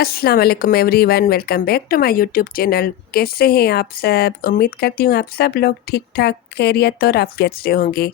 अस्सलाम वालेकुम everyone, welcome back to my YouTube channel. कैसे हैं आप सब? उम्मीद करती हूँ आप सब लोग ठीक ठाक, खैरियत और आफियत से होंगे।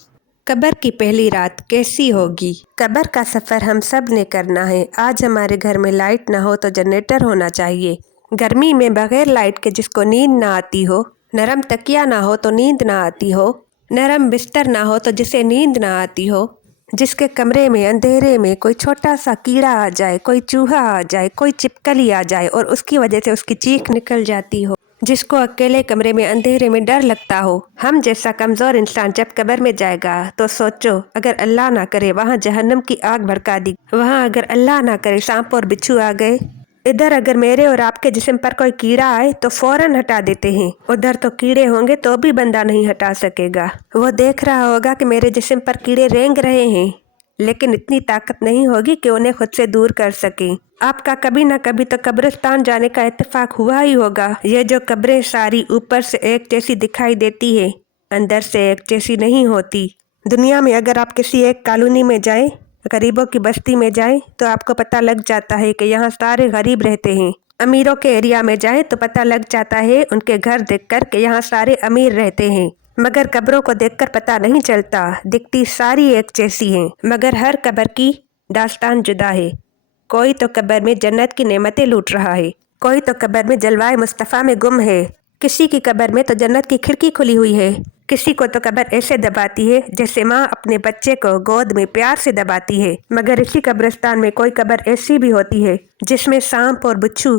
कब्र की पहली रात कैसी होगी? कब्र का सफ़र हम सब ने करना है। आज हमारे घर में लाइट ना हो तो जनरेटर होना चाहिए। गर्मी में बगैर लाइट के जिसको नींद ना आती हो, नरम तकिया ना हो तो नींद ना आती हो, नरम बिस्तर ना हो तो जिसे नींद ना आती हो, जिसके कमरे में अंधेरे में कोई छोटा सा कीड़ा आ जाए, कोई चूहा आ जाए, कोई छिपकली आ जाए और उसकी वजह से उसकी चीख निकल जाती हो, जिसको अकेले कमरे में अंधेरे में डर लगता हो। हम जैसा कमज़ोर इंसान जब कब्र में जाएगा तो सोचो, अगर अल्लाह ना करे वहाँ जहन्नम की आग भड़का दी, वहाँ अगर अल्लाह ना करे सांप और बिच्छू आ गए, इधर अगर मेरे और आपके जिस्म पर कोई कीड़ा आए तो फौरन हटा देते हैं, उधर तो कीड़े होंगे तो भी बंदा नहीं हटा सकेगा। वो देख रहा होगा कि मेरे जिस्म पर कीड़े रेंग रहे हैं, लेकिन इतनी ताकत नहीं होगी कि उन्हें खुद से दूर कर सके। आपका कभी ना कभी तो कब्रिस्तान जाने का इत्तेफाक हुआ ही होगा। ये जो कब्रें सारी ऊपर से एक जैसी दिखाई देती है, अंदर से एक जैसी नहीं होती। दुनिया में अगर आप किसी एक कॉलोनी में जाएं, गरीबों की बस्ती में जाएं, तो आपको पता लग जाता है कि यहाँ सारे गरीब रहते हैं। अमीरों के एरिया में जाएं तो पता लग जाता है उनके घर देखकर कि यहाँ सारे अमीर रहते हैं। मगर कब्रों को देखकर पता नहीं चलता, दिखती सारी एक जैसी हैं, मगर हर कब्र की दास्तान जुदा है। कोई तो कब्र में जन्नत की नेमतें लूट रहा है, कोई तो कब्र में जलवाए मुस्तफ़ा में गुम है, किसी की कब्र में तो जन्नत की खिड़की खुली हुई है, किसी को तो कब्र ऐसे दबाती है जैसे माँ अपने बच्चे को गोद में प्यार से दबाती है। मगर इसी कब्रिस्तान में कोई कब्र ऐसी भी होती है जिसमें सांप और बिच्छू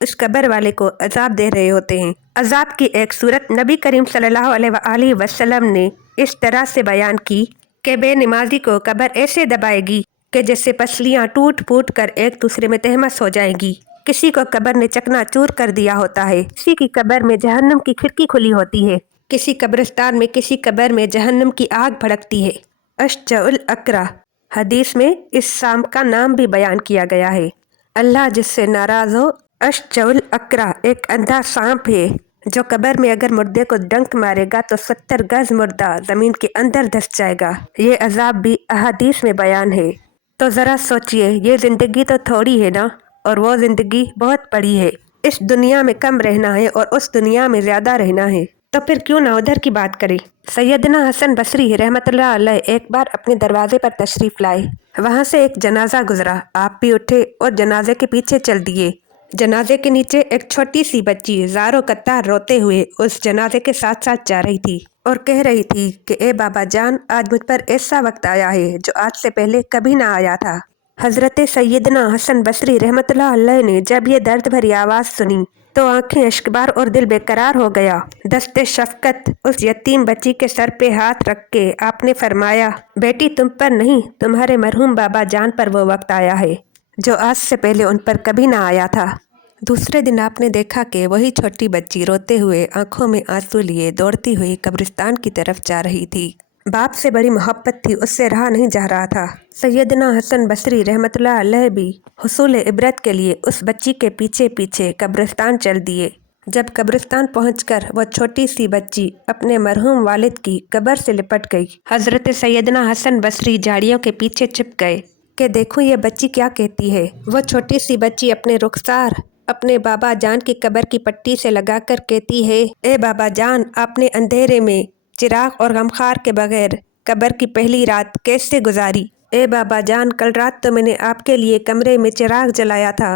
उस कब्र वाले को अजाब दे रहे होते हैं। अजाब की एक सूरत नबी करीम सल्लल्लाहु अलैहि वसल्लम ने इस तरह से बयान की कि बेनमाजी को कब्र ऐसे दबाएगी कि जैसे पसलियाँ टूट फूट कर एक दूसरे में तहमस हो जाएंगी। किसी को कब्र ने चकनाचूर कर दिया होता है, किसी की कब्र में जहन्नम की खिड़की खुली होती है, किसी कब्रिस्तान में किसी कब्र में जहन्नम की आग भड़कती है। अशजउल अकरा हदीस में इस सांप का नाम भी बयान किया गया है। अल्लाह जिससे नाराज हो। अशजउल अकरा एक अंधा सांप है जो कब्र में अगर मुर्दे को डंक मारेगा तो 70 गज मुर्दा जमीन के अंदर धंस जाएगा। ये अजाब भी अहादीस में बयान है। तो जरा सोचिए, ये जिंदगी तो थोड़ी है ना, और वो जिंदगी बहुत बड़ी है। इस दुनिया में कम रहना है और उस दुनिया में ज्यादा रहना है, तो फिर क्यों ना उधर की बात करें। सैयदना हसन बसरी रहमतुल्लाह अलैह एक बार अपने दरवाजे पर तशरीफ लाए। वहाँ से एक जनाजा गुजरा, आप भी उठे और जनाजे के पीछे चल दिए। जनाजे के नीचे एक छोटी सी बच्ची ज़ारो कत्तार रोते हुए उस जनाजे के साथ साथ जा रही थी और कह रही थी कि ए बाबा जान, आज मुझ पर ऐसा वक्त आया है जो आज से पहले कभी ना आया था। हजरत सैयदना हसन बसरी रहमतुल्लाह अलैह ने जब ये दर्द भरी आवाज़ सुनी तो आंखें अश्कबार और दिल बेकरार हो गया। दस्ते शफकत उस यतीम बच्ची के सर पे हाथ रख के आपने फरमाया, बेटी तुम पर नहीं, तुम्हारे मरहूम बाबा जान पर वो वक्त आया है जो आज से पहले उन पर कभी ना आया था। दूसरे दिन आपने देखा कि वही छोटी बच्ची रोते हुए आंखों में आंसू लिए दौड़ती हुई कब्रिस्तान की तरफ जा रही थी। बाप से बड़ी मोहब्बत थी, उससे रहा नहीं जा रहा था। सैयदना हसन बसरी रहमतुल्लाह अलैह भी हुसूल इबरत के लिए उस बच्ची के पीछे पीछे कब्रिस्तान चल दिए। जब कब्रिस्तान पहुंचकर वह छोटी सी बच्ची अपने मरहूम वालिद की कब्र से लिपट गई, हजरत सैयदना हसन बसरी झाड़ियों के पीछे छिप गए कि देखो ये बच्ची क्या कहती है। वो छोटी सी बच्ची अपने रुखसार अपने बाबा जान की कब्र की पट्टी से लगाकर कहती है, ए बाबा जान, आपने अंधेरे में चिराग और गमखार के बगैर कब्र की पहली रात कैसे गुजारी। ए बाबा जान, कल रात तो मैंने आपके लिए कमरे में चिराग जलाया था,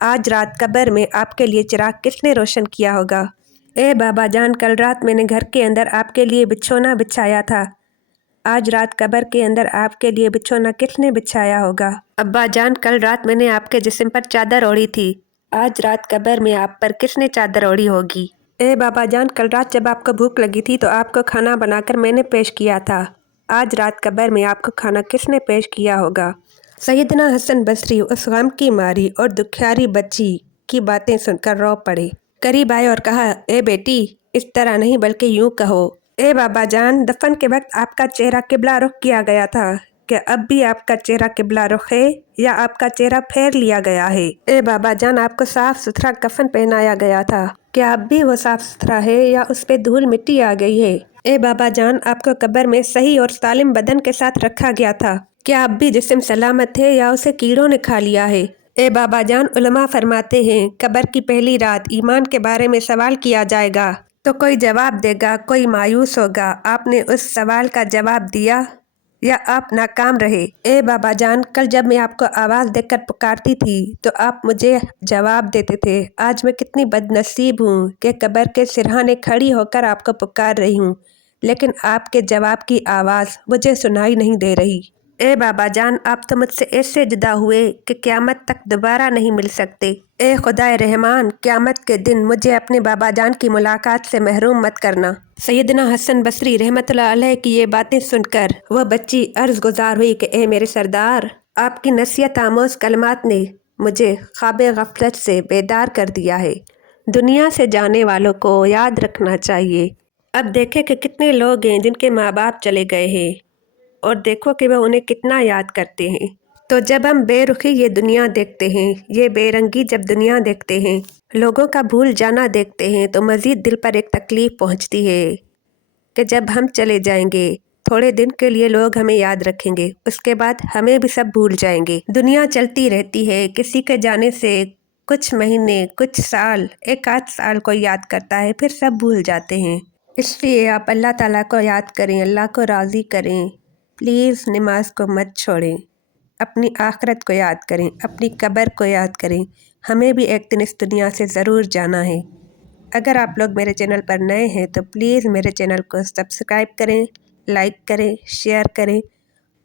आज रात कब्र में आपके लिए चिराग किसने रोशन किया होगा। ए बाबा जान, कल रात मैंने घर के अंदर आपके लिए बिछोना बिछाया था, आज रात कब्र के अंदर आपके लिए बिछोना किसने बिछाया होगा। अब्बा जान, कल रात मैंने आपके जिस्म पर चादर ओढ़ी थी, आज रात कब्र में आप पर किसने चादर ओढ़ी होगी। ए बाबा जान, कल रात जब आपको भूख लगी थी तो आपको खाना बनाकर मैंने पेश किया था, आज रात कब्र में आपको खाना किसने पेश किया होगा। सैयदना हसन बसरी उस गम की मारी और दुखियारी बच्ची की बातें सुनकर रो पड़े। करीब आए और कहा, ए बेटी, इस तरह नहीं बल्कि यूं कहो, ए बाबा जान, दफन के वक्त आपका चेहरा किबला रुख किया गया था, क्या अब भी आपका चेहरा किबला रुख है या आपका चेहरा फेर लिया गया है। ए बाबा जान, आपको साफ सुथरा कफन पहनाया गया था, क्या अब भी वो साफ सुथरा है या उस पे धूल मिट्टी आ गई है। ए बाबा जान, आपको कब्र में सही और सालिम बदन के साथ रखा गया था, क्या अब भी जिस्म सलामत है या उसे कीड़ों ने खा लिया है। ए बाबा जान, उलमा फरमाते हैं कब्र की पहली रात ईमान के बारे में सवाल किया जाएगा तो कोई जवाब देगा, कोई मायूस होगा। आपने उस सवाल का जवाब दिया या आप नाकाम रहे? ए बाबा जान, कल जब मैं आपको आवाज़ देकर पुकारती थी तो आप मुझे जवाब देते थे। आज मैं कितनी बदनसीब हूँ कि कब्र के सिरहाने खड़ी होकर आपको पुकार रही हूँ, लेकिन आपके जवाब की आवाज़ मुझे सुनाई नहीं दे रही। ए बाबा जान, आप तो मुझसे ऐसे जुदा हुए कि क़यामत तक दोबारा नहीं मिल सकते। ए खुदाए रहमान, क़यामत के दिन मुझे अपने बाबा जान की मुलाकात से महरूम मत करना। सैयदना हसन बसरी रहमतुल्लाह अलैह की ये बातें सुनकर वह बच्ची अर्ज़ गुज़ार हुई कि ए मेरे सरदार, आपकी नसीहत आमोज़ कलमात ने मुझे ख्वाब गफलत से बेदार कर दिया है। दुनिया से जाने वालों को याद रखना चाहिए। अब देखें कि कितने लोग हैं जिनके माँ बाप चले गए हैं और देखो कि वह उन्हें कितना याद करते हैं। तो जब हम बेरुखी ये दुनिया देखते हैं, ये बेरंगी जब दुनिया देखते हैं, लोगों का भूल जाना देखते हैं, तो मज़ीद दिल पर एक तकलीफ़ पहुंचती है कि जब हम चले जाएंगे थोड़े दिन के लिए लोग हमें याद रखेंगे, उसके बाद हमें भी सब भूल जाएंगे। दुनिया चलती रहती है, किसी के जाने से कुछ महीने, कुछ साल, एक आध साल कोई याद करता है, फिर सब भूल जाते हैं। इसलिए आप अल्लाह ताला को याद करें, अल्लाह को राज़ी करें। प्लीज़ नमाज को मत छोड़ें, अपनी आखिरत को याद करें, अपनी कब्र को याद करें। हमें भी एक दिन इस दुनिया से ज़रूर जाना है। अगर आप लोग मेरे चैनल पर नए हैं तो प्लीज़ मेरे चैनल को सब्सक्राइब करें, लाइक करें, शेयर करें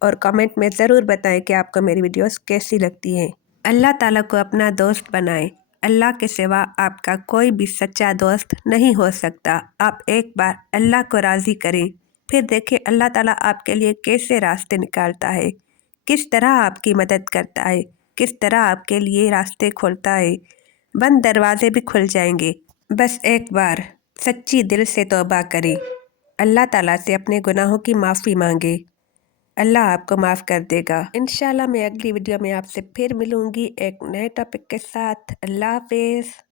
और कमेंट में ज़रूर बताएं कि आपको मेरी वीडियोस कैसी लगती हैं। अल्लाह ताला को अपना दोस्त बनाएं। अल्लाह के सिवा आपका कोई भी सच्चा दोस्त नहीं हो सकता। आप एक बार अल्लाह को राज़ी करें, फिर देखें अल्लाह ताला आपके लिए कैसे रास्ते निकालता है, किस तरह आपकी मदद करता है, किस तरह आपके लिए रास्ते खोलता है। बंद दरवाजे भी खुल जाएंगे। बस एक बार सच्ची दिल से तौबा करें, अल्लाह ताला से अपने गुनाहों की माफ़ी मांगे, अल्लाह आपको माफ़ कर देगा। इंशाल्लाह मैं अगली वीडियो में आपसे फिर मिलूँगी एक नए टॉपिक के साथ। अल्लाह हाफ़िज़।